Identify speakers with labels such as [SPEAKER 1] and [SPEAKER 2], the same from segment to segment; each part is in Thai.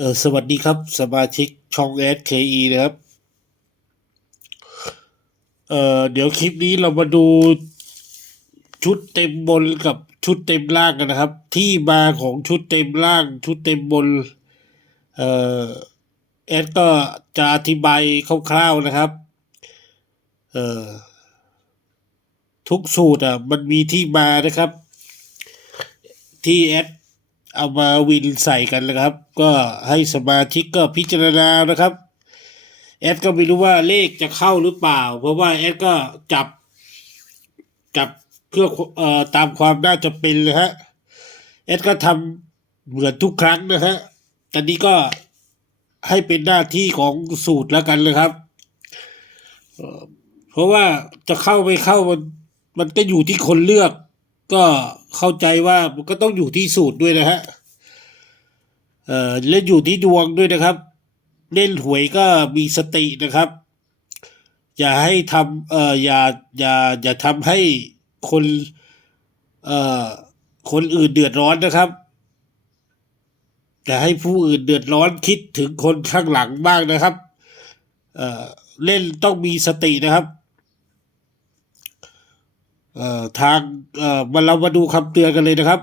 [SPEAKER 1] เออสวัสดีครับ สมาชิกช่องแอดเคอีนะครับ เอ่อเดี๋ยวคลิปนี้เรามาดูชุดเต็มบนกับชุดเต็มล่างกันนะครับ ที่มาของชุดเต็มล่าง ชุดเต็มบน เอ่อแอดก็จะอธิบายคร่าวๆนะครับ เอ่อทุกสูตรอะมันมีที่มานะครับ ที่แอด เอามาวินใส่กันนะครับ ก็ให้สมาชิกก็พิจารณานะครับ แอดก็ไม่รู้ว่าเลขจะเข้าหรือเปล่า เพราะว่าแอดก็จับ จับเพื่อเอ่อตามความน่าจะเป็นเลยฮะแอดก็ทำเหมือนทุกครั้งนะฮะแต่นี้ก็ให้เป็นหน้าที่ของสูตรแล้วกันเลยครับเอ่อเพราะว่าจะเข้าไม่เข้ามันมันก็อยู่ที่คนเลือก ก็เข้าใจว่ามันก็ต้องอยู่ที่สูตรด้วยนะฮะเอ่อเล่นอยู่ที่ดวงด้วยนะครับ เล่นหวยก็มีสตินะครับ อย่าให้ทำเอ่ออย่าอย่าอย่าทำให้คนเอ่อคนอื่นเดือดร้อนนะครับอย่าให้ผู้อื่นเดือดร้อนคิดถึงคนข้างหลังบ้างนะครับ เอ่อเล่นต้องมีสตินะครับ เอ่อทางเอ่อมาเรามาดูคำเตือนกันเลยนะครับ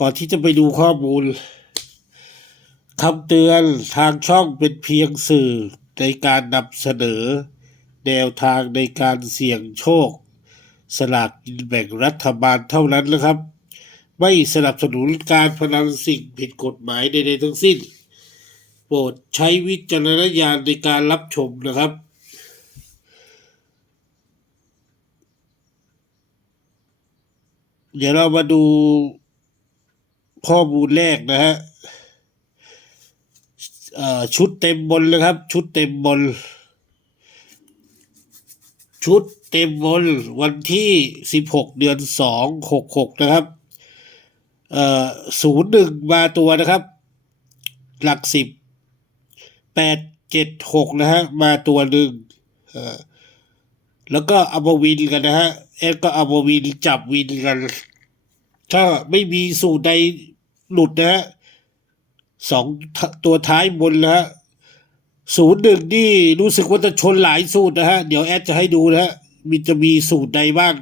[SPEAKER 1] ก่อนที่จะไปดูข้อมูลคำเตือนทางช่องเป็นเพียงสื่อในการนำเสนอ แนวทางในการเสี่ยงโชค สลากกินแบ่งรัฐบาลเท่านั้นนะครับ ไม่สนับสนุนการพนันสิ่งผิดกฎหมายใดๆทั้งสิ้น โปรดใช้วิจารณญาณในการรับชมนะครับ เดี๋ยวเรามาดูข้อมูลแรกนะฮะชุดเต็มบนเลยครับ ชุดเต็มบน ชุดเต็มบนวันที่สิบหกเดือนสองหกหกนะครับศูนย์หนึ่งมาตัวนะครับ หลักสิบแปดเจ็ดหกนะฮะมาตัวหนึ่งแล้วก็เอามาวินกันนะฮะเอ็ก็เอามาวินจับวินกัน ถ้าไม่มีสูตรใดหลุดนะฮะสองตัวท้ายบนนะฮะศูนย์หนึ่งนี่รู้สึกว่าจะชนหลายสูตรนะฮะ เดี๋ยวแอดจะให้ดูนะฮะมีจะมีสูตรใดบ้าง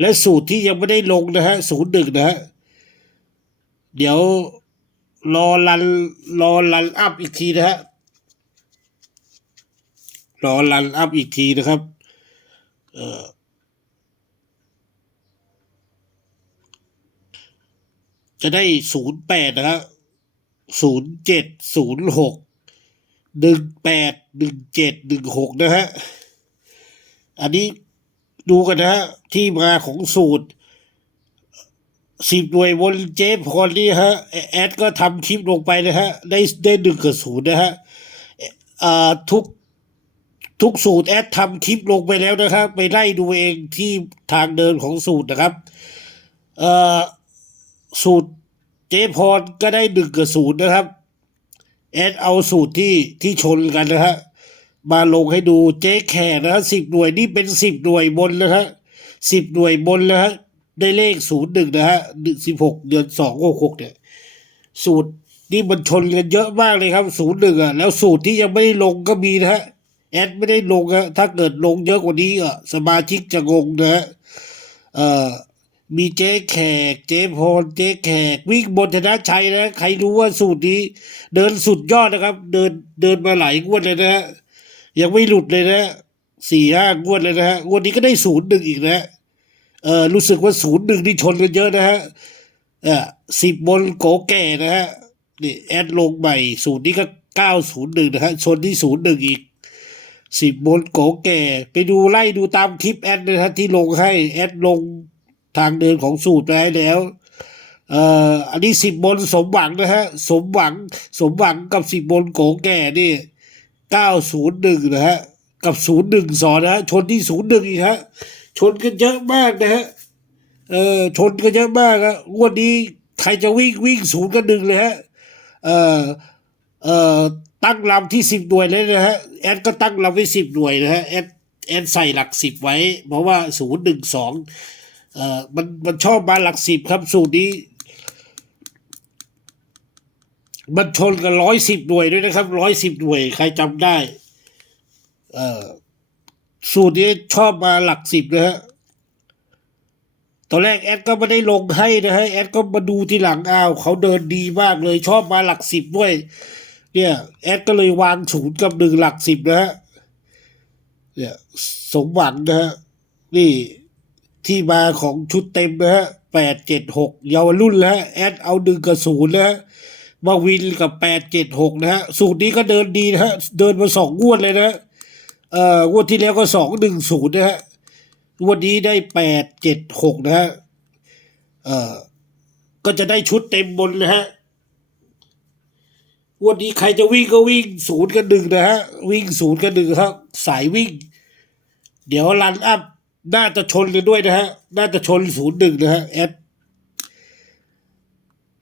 [SPEAKER 1] และสูตรที่ยังไม่ได้ลงนะฮะศูนย์หนึ่งนะฮะ เดี๋ยวรอรันรอรันอัพอีกทีนะฮะ รอรันอัพอีกทีนะครับ เอ่อ จะได้ศูนย์แปดนะฮะศูนย์เจ็ดศูนย์หกหนึ่งแปดหนึ่งเจ็ดหนึ่งหกนะฮะ อันนี้ดูกันนะฮะ ที่มาของสูตรสิบหน่วยวนเจพรนี่ฮะ แอดก็ทำคลิปลงไปนะฮะ ได้ได้หนึ่งกับศูนย์นะฮะทุกทุกสูตรแอดทำคลิปลงไปแล้วนะครับ ไปไล่ดูเองที่ทางเดินของสูตรนะครับ เอ่อ สูตรเจพรก็ได้หนึ่งกับศูนย์นะครับ แอดเอาสูตรที่ที่ชนกันนะฮะมาลงให้ดูเจ๊แขกนะฮะสิบหน่วยนี่เป็นสิบหน่วยบนนะฮะสิบหน่วยบนนะฮะได้เลขศูนย์หนึ่งนะฮะสิบหกเดือนสองหกหกเนี่ย สูตรนี่มันชนกันเยอะมากเลยครับศูนย์หนึ่งอะแล้วสูตรที่ยังไม่ได้ลงก็มีนะฮะแอดไม่ได้ลงอะถ้าเกิดลงเยอะกว่านี้อะสมาชิกจะงงนะฮะเอ่อ มีเจ๊แขก เจ๊พรเจ๊แขก วิ่งบนธนชัยนะ ใครรู้ว่าสูตรนี้ เดินสุดยอดนะครับ เดินเดินมาหลายงวดเลยนะฮะยังไม่หลุดเลยนะสี่ห้างวดเลยนะฮะงวดนี้ก็ได้ศูนย์หนึ่งอีกนะเออรู้สึกว่าศูนย์หนึ่งนี่ชนกันเยอะนะฮะเออสิบบนโกแก่นะฮะนี่แอดลงใหม่สูตรนี้ก็เก้าศูนย์หนึ่งนะฮะชนที่ศูนย์หนึ่งอีกสิบบนโกแก่ ไปดูไล่ดูตามคลิปแอดนะฮะที่ลงให้แอดลง ทางเดินของสูตรไปแล้วเอ่ออันนี้สิบบนสมหวังนะฮะ สมหวังสมหวังกับสิบบนโกแก่นี่เก้าศูนย์หนึ่งนะฮะ กับศูนย์หนึ่งสอนนะฮะ ชนที่ศูนย์หนึ่งอีกฮะ ชนกันเยอะมากนะฮะ เออชนกันเยอะมากอะงวดนี้ใครจะวิ่งวิ่งศูนย์กันหนึ่งเลยฮะ เอ่อ เอ่อ ตั้งลำที่สิบหน่วยเลยนะฮะ แอดก็ตั้งลำไว้สิบหน่วยนะฮะ แอดแอดใส่หลักสิบไว้ เพราะว่าศูนย์หนึ่งสอง เอ่อมันมันชอบมาหลักสิบครับสูตรนี้ มันชนกันร้อยสิบหน่วยด้วยนะครับร้อยสิบหน่วย ใครจำได้ เอ่อสูตรนี้ชอบมาหลักสิบนะฮะตอนแรกแอดก็ไม่ได้ลงให้นะฮะแอดก็มาดูทีหลังอ้าวเขาเดินดีมากเลย ชอบมาหลักสิบด้วย เนี่ย แอดก็เลยวางศูนย์กับหนึ่งหลักสิบนะฮะเนี่ย สมหวังนะฮะนี่ ที่มาของชุดเต็มนะฮะแปดเจ็ดหกเยาวรุ่นแล้วฮะแอดเอาหนึ่งกับศูนย์นะฮะมาวินกับแปดเจ็ดหกนะฮะ สูตรนี้ก็เดินดีนะฮะ เดินมาสองงวดเลยนะฮะเอ่องวดที่แล้วก็สองหนึ่งศูนย์นะฮะงวดนี้ได้แปดเจ็ดหกนะฮะ เอ่อ ก็จะได้ชุดเต็มบนนะฮะวันนี้ใครจะวิ่งก็วิ่งศูนย์กับหนึ่งนะฮะ วิ่งศูนย์กับหนึ่งครับ สายวิ่ง เดี๋ยวรันอัพ น่าจะชนกันด้วยนะฮะ น่าจะชนศูนย์หนึ่งนะฮะแอด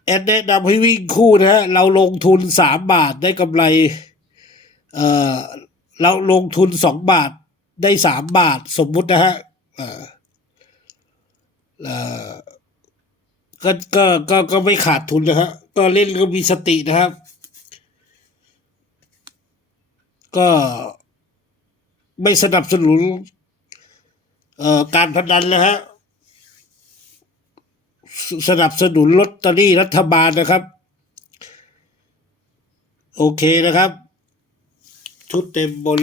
[SPEAKER 1] แอดแนะนำให้วิ่งคู่นะฮะ เราลงทุนสามบาทได้กำไร เอ่อ เราลงทุนสองบาทได้สามบาทสมมุตินะฮะ เอ่อเอ่อก็ก็ก็ก็ไม่ขาดทุนนะฮะ ก็เล่นก็มีสตินะครับ ก็ไม่สนับสนุน เอ่อการพนันนะฮะสสนับสนุนลอตเตอรี่รัฐบาลนะครับ โอเคนะครับ ชุดเต็มบน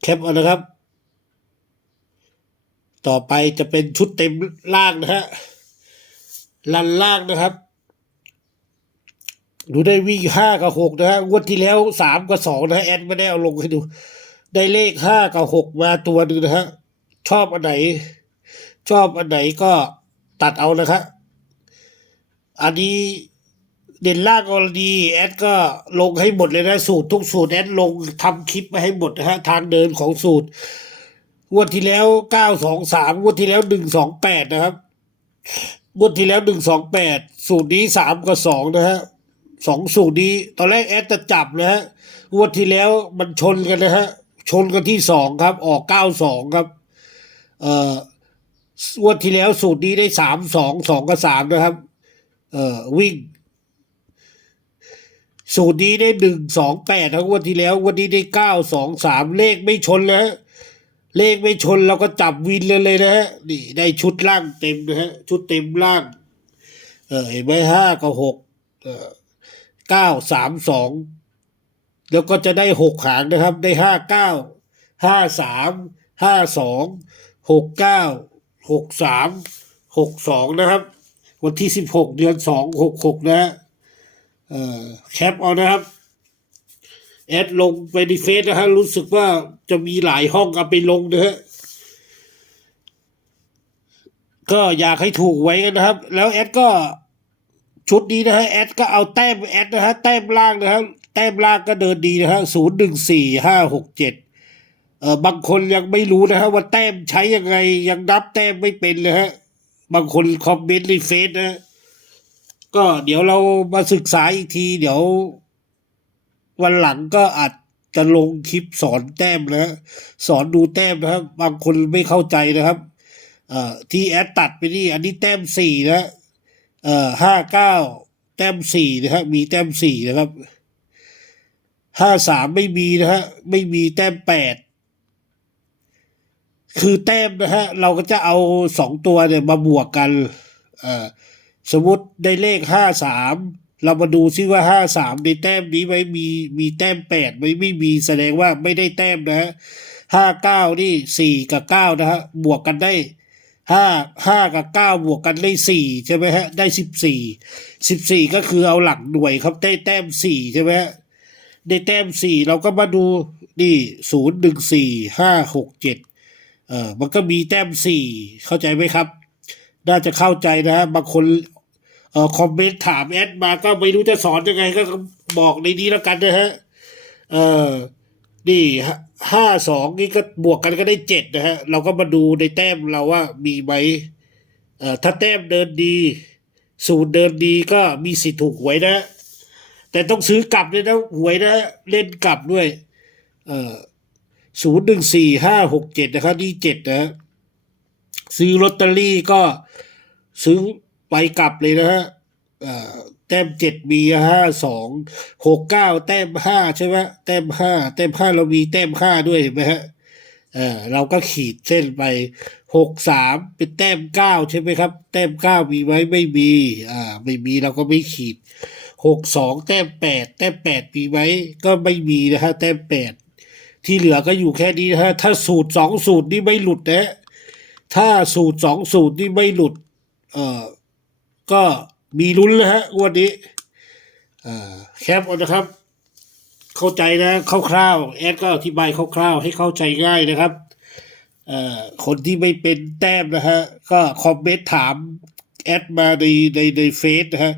[SPEAKER 1] แคปเอานะครับ ต่อไปจะเป็นชุดเต็มล่างนะฮะลันล่างนะครับดูได้วิ่งห้ากับหกนะฮะงวดที่แล้วสามกับสองนะฮะแอดไม่ได้เอาลงให้ดู ได้เลขห้ากับหกมาตัวหนึ่งนะฮะ ชอบอันไหน ชอบอันไหนก็ตัดเอานะครับอันนี้เด่นล่างกรณีแอดก็ลงให้หมดเลยนะสูตรทุกสูตรแอดลงทำคลิปมาให้หมดนะฮะทางเดินของสูตรงวดที่แล้วเก้าสองสามงวดที่แล้วหนึ่งสองแปดนะครับงวดที่แล้วหนึ่งสองแปดสูตรนี้สามกับสองนะฮะสองสูตรนี้ ตอนแรกแอดจะจับนะฮะงวดที่แล้วมันชนกันนะฮะชนกันที่สองครับ ออกเก้าสองครับ เอ่องวดที่แล้วสูตรนี้ได้สามสองสองกับสามนะครับ เอ่อวิ่ง สูตรนี้ได้หนึ่งสองแปดทั้งวันที่แล้ว วันนี้ได้เก้าสองสามเลขไม่ชนแล้วเลขไม่ชนเราก็จับวินเลยเลยนะฮะนี่ได้ชุดล่างเต็มนะฮะชุดเต็มล่าง เออเห็นไหมห้ากับหกเออเก้าสามสองแล้วก็จะได้หกหางนะครับ ได้ห้าเก้าห้าสามห้าสอง หกเก้าหกสามหกสองนะครับ วันที่สิบหกเดือนสองหกหกนะฮะเออแคปเอานะครับ แอดลงไปในเฟซนะฮะรู้สึกว่าจะมีหลายห้องเอาไปลงนะฮะก็อยากให้ถูกไว้กันนะครับ แล้วแอดก็ชุดนี้นะฮะแอดก็เอาแต้มแอดนะฮะแต้มล่างนะฮะแต้มล่างก็เดินดีนะฮะศูนย์หนึ่งสี่ห้าหกเจ็ด เออบางคนยังไม่รู้นะฮะว่าแต้มใช้ยังไง ยังนับแต้มไม่เป็นเลยฮะ บางคนคอมเมนต์ในเฟซนะก็เดี๋ยวเรามาศึกษาอีกที เดี๋ยว วันหลังก็อาจจะลงคลิปสอนแต้มนะสอนดูแต้มนะครับ บางคนไม่เข้าใจนะครับเอ่อที่แอดตัดไปนี่ อันนี้แต้มสี่นะเอ่อห้าเก้าแต้มสี่นะครับมีแต้มสี่นะครับห้าสามไม่มีนะฮะไม่มีแต้มแปด คือแต้มนะฮะ เราก็จะเอาสองตัวเนี่ยมาบวกกันเออสมมติได้เลขห้าสามเรามาดูซิว่าห้าสามในแต้มนี้ไหมมีมีแต้มแปดไหมไม่มีแสดงว่าไม่ได้แต้มนะฮะห้าเก้านี่สี่กับเก้านะฮะบวกกันได้ห้าห้ากับเก้าบวกกันได้สี่ใช่ไหมฮะได้สิบสี่สิบสี่ก็คือเอาหลักหน่วยครับได้แต้มสี่ใช่ไหมฮะได้แต้มสี่เราก็มาดูนี่ศูนย์หนึ่งสี่ห้าหกเจ็ด เออมันก็มีแต้มสี่เข้าใจไหมครับ น่าจะเข้าใจนะ บางคนเอ่อคอมเมนต์ถามแอดมาก็ไม่รู้จะสอนยังไงก็บอกในนี้แล้วกันนะฮะเออนี่ห้าสองนี่ก็บวกกันก็ได้เจ็ดนะฮะ เราก็มาดูในแต้มเราว่ามีไหมเอ่อถ้าแต้มเดินดี สูตรเดินดีก็มีสิทธิ์ถูกหวยนะ แต่ต้องซื้อกลับเลยนะหวยนะ เล่นกลับด้วย เอ่อ ศูนย์หนึ่งสี่ห้าหกเจ็ดนะครับนี่เจ็ดนะซื้อลอตเตอรี่ก็ซื้อไปกลับเลยนะฮะเอ่อแต้มเจ็ดมีห้าสองหกเก้าแต้มห้าใช่ไหมแต้มห้าแต้มห้าเรามีแต้มห้าด้วยเห็นไหมฮะเออเราก็ขีดเส้นไปหกสามเป็นแต้มเก้าใช่ไหมครับ แต้มเก้ามีไหมไม่มีอ่าไม่มีเราก็ไม่ขีดหกสองแต้มแปดแต้มแปดมีไหมก็ไม่มีนะฮะแต้มแปด ที่เหลือก็อยู่แค่นี้ฮะถ้าสูตรสองสูตรนี่ไม่หลุดนะถ้าสูตรสองสูตรนี่ไม่หลุด เอ่อ ก็มีลุ้นแล้วฮะวันนี้อ่าแคปเอานะครับ เข้าใจนะคร่าวๆแอดก็อธิบายคร่าวๆให้เข้าใจง่ายนะครับเอ่อคนที่ไม่เป็นแต้มนะฮะ ก็คอมเมนต์ถามแอดมาในในในเฟซนะฮะ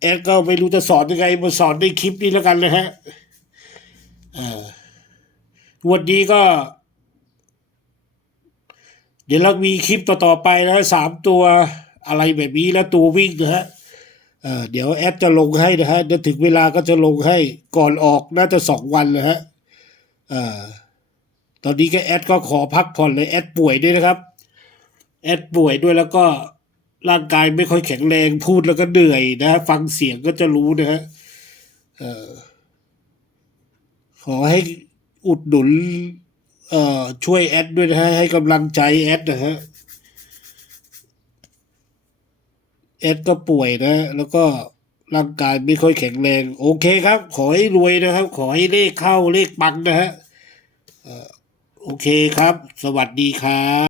[SPEAKER 1] แอดก็ไม่รู้จะสอนยังไงมาสอนในคลิปนี้แล้วกันนะฮะเอ่อ วันนี้ก็ เดี๋ยวเรามีคลิปต่อๆไปนะฮะสามตัวอะไรแบบนี้แล้วตัววิ่งนะฮะเเดี๋ยวแอดจะลงให้นะฮะเดี๋ยวถึงเวลาก็จะลงให้ก่อนออกน่าจะสองวันนะฮะเอ่อตอนนี้ก็แอดก็ขอพักผ่อนเลยแอดป่วยด้วยนะครับ แอดป่วยด้วยแล้วก็ร่างกายไม่ค่อยแข็งแรงพูดแล้วก็เหนื่อยนะฮะฟังเสียงก็จะรู้นะฮะออขอให้ อุดหนุน เอ่อ ช่วยแอดด้วยนะฮะ ให้กำลังใจแอดนะฮะ แอดก็ป่วยนะ แล้วก็ร่างกายไม่ค่อยแข็งแรง โอเคครับ ขอให้รวยนะครับ ขอให้เลขเข้าเลขปังนะฮะโอเคครับ สวัสดีครับ